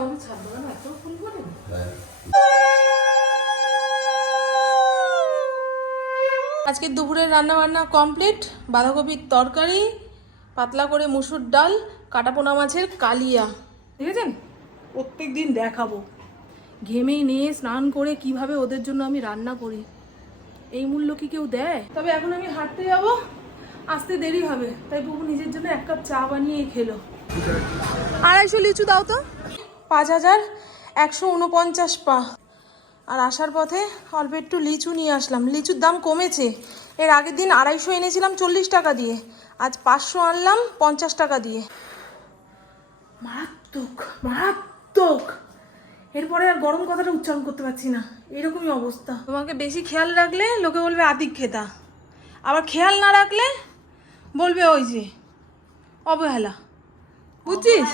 আমাদের ছাদ বাগানে এত ফুল করে। আজকে দুপুরের রান্না বান্না কমপ্লিট। বাঁধাকপির তরকারি, পাতলা করে মুসুর ডাল, কাটাপোনা মাছের কালিয়া। দেখেছেন, প্রত্যেক দিন দেখাবো ঘেমে নিয়ে স্নান করে কিভাবে ওদের জন্য আমি রান্না করি। এই মূল্য কি কেউ দেয়? তবে এখন আমি হাঁটতে যাব, আসতে দেরি হবে, তাই বাবু নিজের জন্য 1 কাপ চা বানিয়ে খেলো। 250 লিচু দাও তো। 5149 পা। আর আসার পথে অল্প একটু লিচু নিয়ে আসলাম। লিচুর দাম কমেছে। এর আগের দিন 250 এনেছিলাম 40 টাকা দিয়ে, আজ 500 আনলাম 50 টাকা দিয়ে। মারাত্মক মারাত্মক। এরপরে আর গরম কথাটা উচ্চারণ করতে পারছি না, এরকমই অবস্থা। তোমাকে বেশি খেয়াল রাখলে লোকে বলবে আদিক খেতা, আবার খেয়াল না রাখলে বলবে ওই যে অবহেলা, বুঝছিস?